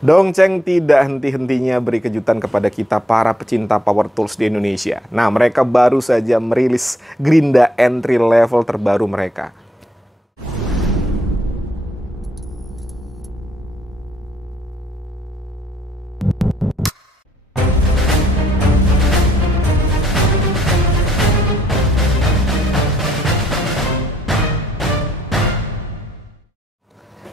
Dongceng tidak henti-hentinya beri kejutan kepada kita para pecinta power tools di Indonesia. Nah, mereka baru saja merilis Grinda entry level terbaru mereka.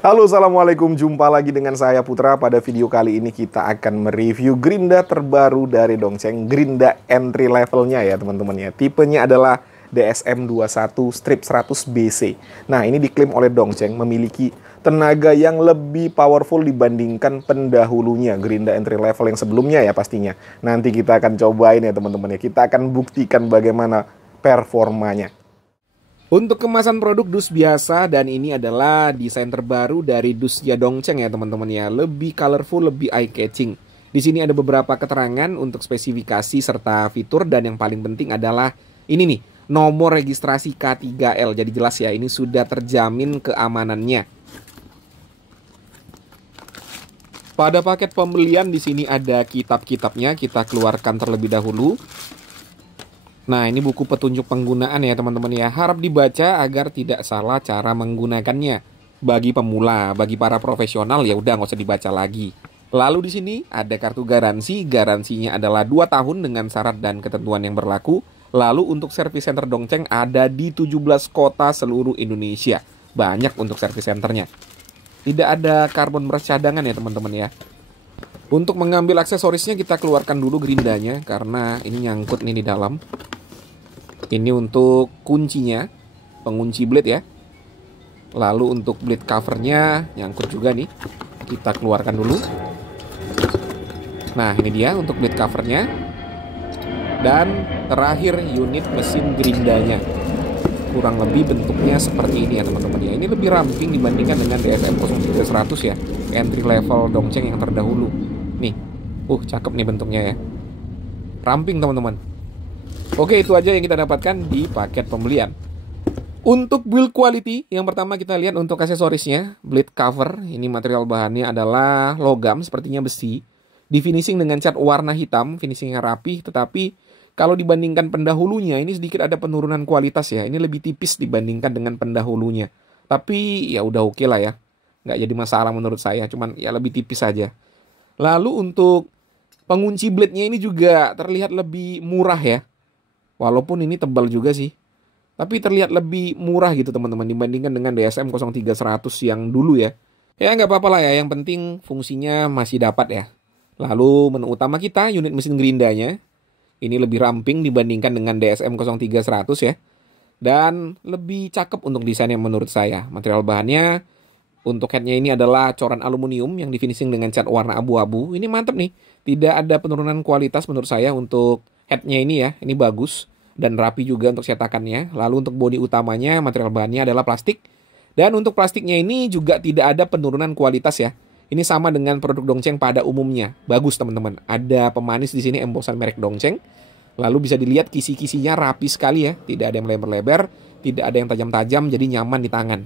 Halo, assalamualaikum. Jumpa lagi dengan saya Putra. Pada video kali ini kita akan mereview Grinda terbaru dari Dongceng. Grinda entry levelnya ya teman-teman ya. Tipenya adalah DSM-21 strip 100 BC. Nah, ini diklaim oleh Dongceng memiliki tenaga yang lebih powerful dibandingkan pendahulunya, Grinda entry level yang sebelumnya ya pastinya. Nanti kita akan cobain ya teman-teman ya. Kita akan buktikan bagaimana performanya. Untuk kemasan produk dus biasa, dan ini adalah desain terbaru dari dusnya Dongceng ya teman-teman ya. Lebih colorful, lebih eye catching. Di sini ada beberapa keterangan untuk spesifikasi serta fitur, dan yang paling penting adalah ini nih, nomor registrasi K3L. Jadi jelas ya, ini sudah terjamin keamanannya. Pada paket pembelian di sini ada kitab-kitabnya, kita keluarkan terlebih dahulu. Nah, ini buku petunjuk penggunaan ya teman-teman ya. Harap dibaca agar tidak salah cara menggunakannya. Bagi pemula, bagi para profesional ya udah nggak usah dibaca lagi. Lalu di sini ada kartu garansi. Garansinya adalah 2 tahun dengan syarat dan ketentuan yang berlaku. Lalu untuk service center Dongceng ada di 17 kota seluruh Indonesia. Banyak untuk service centernya. Tidak ada karbon beras cadangan ya teman-teman ya. Untuk mengambil aksesorisnya kita keluarkan dulu gerindanya karena ini nyangkut nih di dalam. Ini untuk kuncinya, pengunci blade ya. Lalu untuk blade covernya nyangkut juga nih. Kita keluarkan dulu. Nah, ini dia untuk blade covernya. Dan terakhir unit mesin gerindanya. Kurang lebih bentuknya seperti ini ya teman-teman ya. Ini lebih ramping dibandingkan dengan DSM-0100 ya. Entry level Dongceng yang terdahulu. Nih, cakep nih bentuknya ya. Ramping teman-teman. Oke, itu aja yang kita dapatkan di paket pembelian. Untuk build quality, yang pertama kita lihat untuk aksesorisnya, blade cover. Ini material bahannya adalah logam, sepertinya besi. Di finishing dengan cat warna hitam, finishingnya rapih, tetapi kalau dibandingkan pendahulunya, ini sedikit ada penurunan kualitas ya. Ini lebih tipis dibandingkan dengan pendahulunya. Tapi ya udah oke lah ya. Nggak jadi masalah menurut saya, cuman ya lebih tipis saja. Lalu untuk pengunci blade-nya ini juga terlihat lebih murah ya. Walaupun ini tebal juga sih. Tapi terlihat lebih murah gitu teman-teman dibandingkan dengan DSM-0300 yang dulu ya. Ya nggak apa-apa lah ya, yang penting fungsinya masih dapat ya. Lalu menu utama kita, unit mesin gerindanya. Ini lebih ramping dibandingkan dengan DSM-0300 ya. Dan lebih cakep untuk desainnya menurut saya. Material bahannya, untuk headnya ini adalah coran aluminium yang di finishing dengan cat warna abu-abu. Ini mantep nih. Tidak ada penurunan kualitas menurut saya untuk headnya ini ya. Ini bagus dan rapi juga untuk cetakannya. Lalu untuk bodi utamanya material bahannya adalah plastik. Dan untuk plastiknya ini juga tidak ada penurunan kualitas ya. Ini sama dengan produk Dongceng pada umumnya. Bagus teman-teman. Ada pemanis di sini embosan merek Dongceng. Lalu bisa dilihat kisi-kisinya rapi sekali ya. Tidak ada yang lebar-lebar, tidak ada yang tajam-tajam, jadi nyaman di tangan.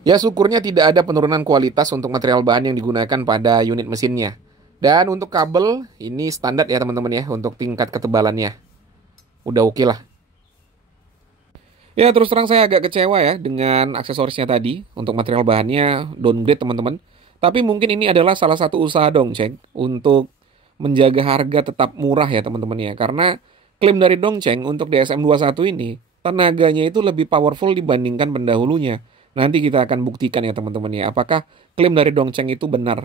Ya syukurnya tidak ada penurunan kualitas untuk material bahan yang digunakan pada unit mesinnya. Dan untuk kabel, ini standar ya teman-teman ya, untuk tingkat ketebalannya. Udah oke lah. Ya terus terang saya agak kecewa ya dengan aksesorisnya tadi. Untuk material bahannya downgrade teman-teman. Tapi mungkin ini adalah salah satu usaha Dongceng untuk menjaga harga tetap murah ya teman-teman ya. Karena klaim dari Dongceng untuk DSM-21 ini, tenaganya itu lebih powerful dibandingkan pendahulunya. Nanti kita akan buktikan ya teman-teman ya, apakah klaim dari Dongceng itu benar.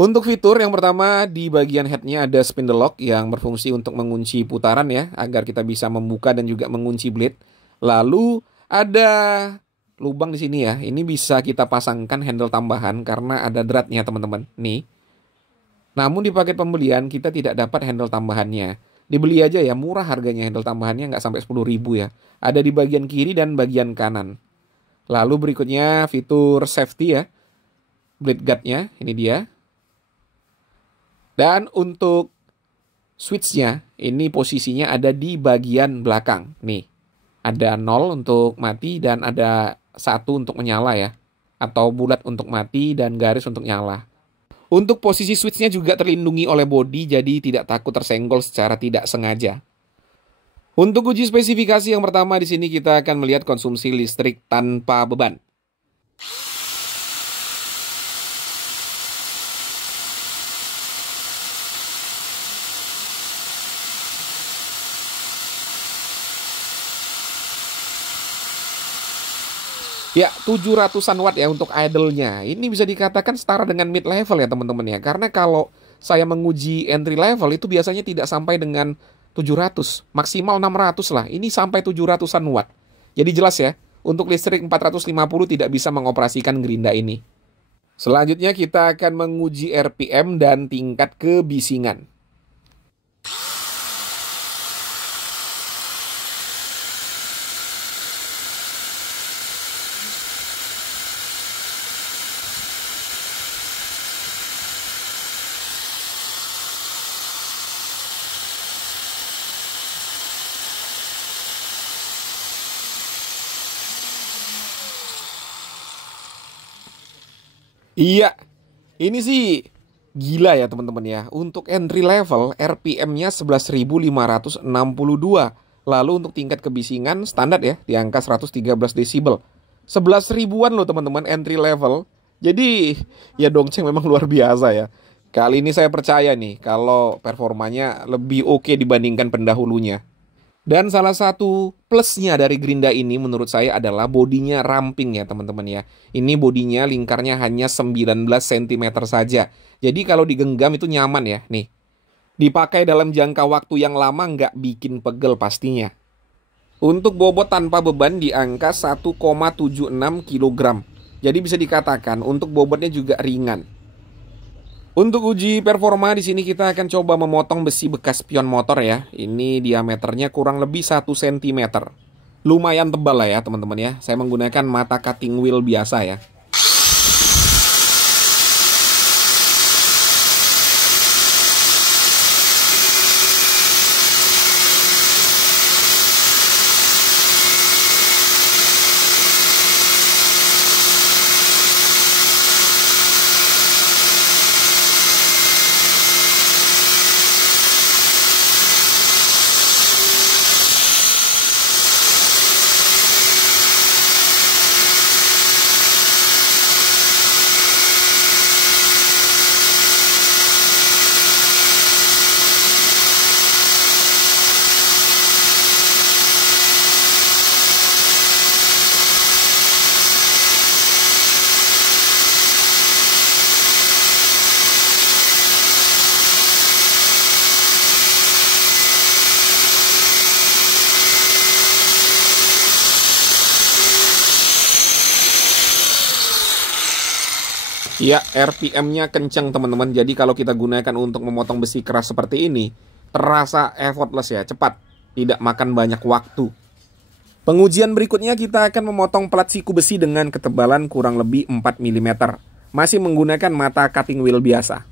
Untuk fitur yang pertama, di bagian headnya ada spindle lock yang berfungsi untuk mengunci putaran ya, agar kita bisa membuka dan juga mengunci blade. Lalu ada lubang di sini ya, ini bisa kita pasangkan handle tambahan karena ada dratnya teman-teman. Nih. Namun di paket pembelian kita tidak dapat handle tambahannya. Dibeli aja ya, murah harganya handle tambahannya, nggak sampai 10.000 ya. Ada di bagian kiri dan bagian kanan. Lalu berikutnya fitur safety ya. Blade guard-nya, ini dia. Dan untuk switch-nya, ini posisinya ada di bagian belakang. Nih, ada 0 untuk mati dan ada 1 untuk menyala ya. Atau bulat untuk mati dan garis untuk nyala. Untuk posisi switch-nya juga terlindungi oleh bodi, jadi tidak takut tersenggol secara tidak sengaja. Untuk uji spesifikasi yang pertama di sini kita akan melihat konsumsi listrik tanpa beban. Ya, 700-an watt ya untuk idle-nya. Ini bisa dikatakan setara dengan mid level ya teman-teman ya. Karena kalau saya menguji entry level itu biasanya tidak sampai dengan 700, maksimal 600 lah. Ini sampai 700-an watt. Jadi jelas ya, untuk listrik 450 tidak bisa mengoperasikan gerinda ini. Selanjutnya kita akan menguji RPM dan tingkat kebisingan. Iya, ini sih gila ya teman-teman ya. Untuk entry level RPM-nya 11.562. Lalu untuk tingkat kebisingan standar ya di angka 113 desibel. 11 ribuan loh teman-teman entry level. Jadi ya dongceng memang luar biasa ya. Kali ini saya percaya nih kalau performanya lebih oke dibandingkan pendahulunya. Dan salah satu plusnya dari gerinda ini menurut saya adalah bodinya ramping ya teman-teman ya. Ini bodinya lingkarnya hanya 19 cm saja. Jadi kalau digenggam itu nyaman ya. Nih, dipakai dalam jangka waktu yang lama nggak bikin pegel pastinya. Untuk bobot tanpa beban di angka 1,76 kg. Jadi bisa dikatakan untuk bobotnya juga ringan. Untuk uji performa di sini kita akan coba memotong besi bekas spion motor ya. Ini diameternya kurang lebih 1 cm. Lumayan tebal lah ya teman-teman ya. Saya menggunakan mata cutting wheel biasa ya. Ya, RPM-nya kencang teman-teman. Jadi kalau kita gunakan untuk memotong besi keras seperti ini, terasa effortless ya, cepat. Tidak makan banyak waktu. Pengujian berikutnya kita akan memotong plat siku besi dengan ketebalan kurang lebih 4 mm. Masih menggunakan mata cutting wheel biasa.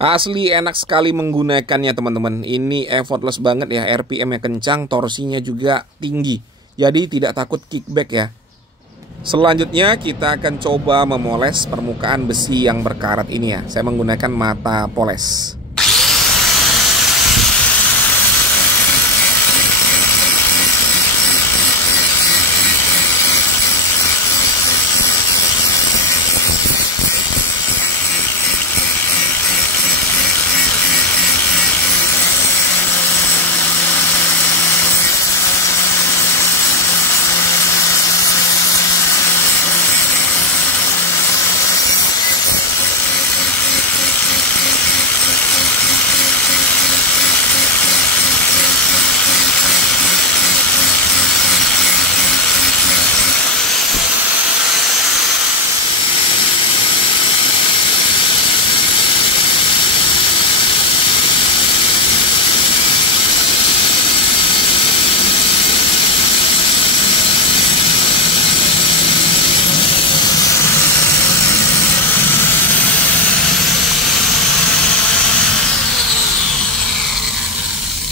Asli enak sekali menggunakannya teman-teman. Ini effortless banget ya, RPM-nya kencang, torsinya juga tinggi. Jadi tidak takut kickback ya. Selanjutnya kita akan coba memoles permukaan besi yang berkarat ini ya. Saya menggunakan mata poles.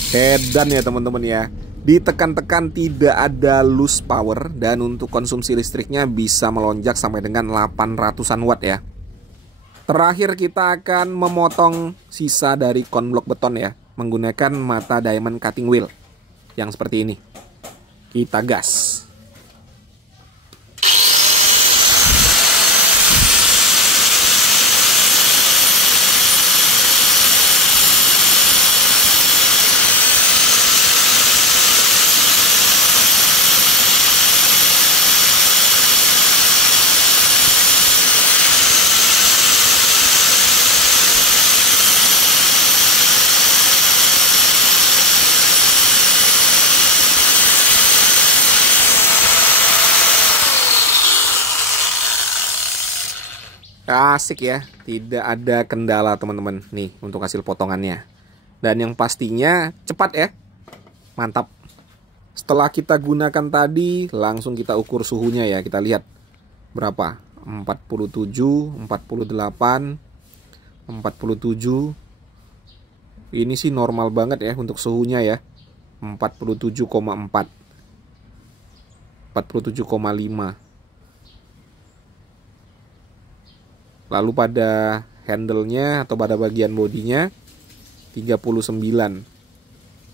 Edan ya teman-teman ya. Ditekan-tekan tidak ada loose power. Dan untuk konsumsi listriknya bisa melonjak sampai dengan 800-an watt ya. Terakhir kita akan memotong sisa dari konblok beton ya, menggunakan mata diamond cutting wheel yang seperti ini. Kita gas. Asik ya, tidak ada kendala teman-teman. Nih untuk hasil potongannya. Dan yang pastinya cepat ya. Mantap. Setelah kita gunakan tadi, langsung kita ukur suhunya ya. Kita lihat berapa? 47, 48, 47. Ini sih normal banget ya untuk suhunya ya. 47,4, 47,5. Lalu pada handle-nya atau pada bagian bodinya 39.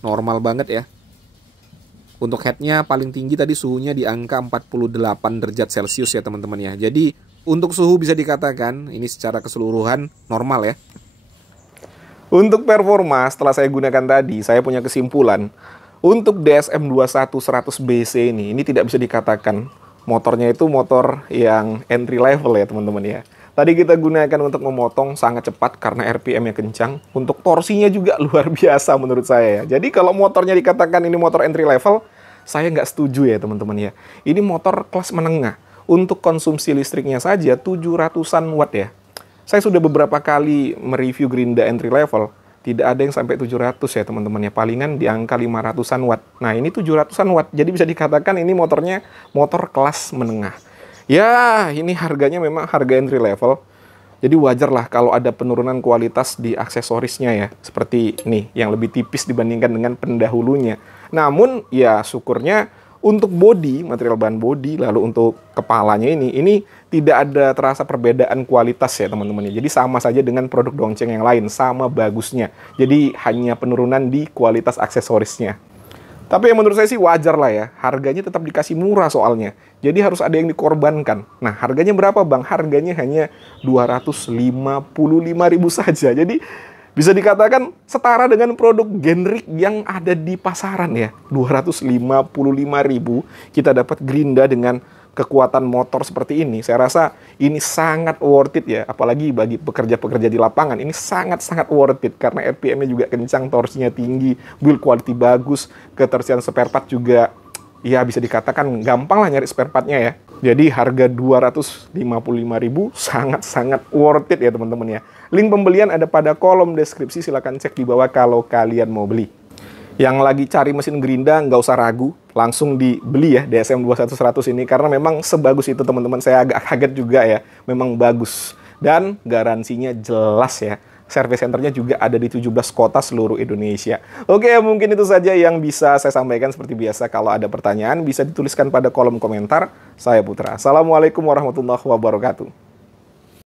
Normal banget ya. Untuk head-nya paling tinggi tadi suhunya di angka 48 derajat Celcius ya teman-teman ya. Jadi untuk suhu bisa dikatakan ini secara keseluruhan normal ya. Untuk performa setelah saya gunakan tadi, saya punya kesimpulan. Untuk DSM 21 100BC ini tidak bisa dikatakan motornya itu motor yang entry level ya teman-teman ya. Tadi kita gunakan untuk memotong sangat cepat karena RPM-nya kencang. Untuk torsinya juga luar biasa menurut saya ya. Jadi kalau motornya dikatakan ini motor entry level, saya nggak setuju ya teman-teman ya. Ini motor kelas menengah. Untuk konsumsi listriknya saja 700-an watt ya. Saya sudah beberapa kali mereview Grinda entry level. Tidak ada yang sampai 700 ya teman-teman ya. Palingan di angka 500-an watt. Nah ini 700-an watt. Jadi bisa dikatakan ini motornya motor kelas menengah. Ya, ini harganya memang harga entry level. Jadi wajar lah kalau ada penurunan kualitas di aksesorisnya ya. Seperti ini, yang lebih tipis dibandingkan dengan pendahulunya. Namun, ya syukurnya untuk body, material bahan body, lalu untuk kepalanya ini tidak ada terasa perbedaan kualitas ya teman-teman. Jadi sama saja dengan produk Dongcheng yang lain, sama bagusnya. Jadi hanya penurunan di kualitas aksesorisnya. Tapi yang menurut saya sih wajar lah ya, harganya tetap dikasih murah soalnya. Jadi harus ada yang dikorbankan. Nah harganya berapa bang? Harganya hanya 255.000 saja. Jadi bisa dikatakan setara dengan produk generik yang ada di pasaran ya. 255.000 kita dapat Grinda dengan kekuatan motor seperti ini. Saya rasa ini sangat worth it ya. Apalagi bagi pekerja-pekerja di lapangan. Ini sangat-sangat worth it. Karena RPM-nya juga kencang, torsinya tinggi, build quality bagus, ketersediaan spare part juga ya bisa dikatakan gampang lah nyari spare part-nya ya. Jadi harga 255.000 sangat-sangat worth it ya teman-teman ya. Link pembelian ada pada kolom deskripsi, silahkan cek di bawah kalau kalian mau beli. Yang lagi cari mesin Grinda nggak usah ragu, langsung dibeli ya DSM 21100 ini karena memang sebagus itu teman-teman. Saya agak kaget juga ya, memang bagus dan garansinya jelas ya. Service centernya juga ada di 17 kota seluruh Indonesia. Oke, mungkin itu saja yang bisa saya sampaikan. Seperti biasa, kalau ada pertanyaan bisa dituliskan pada kolom komentar. Saya Putra. Assalamualaikum warahmatullahi wabarakatuh.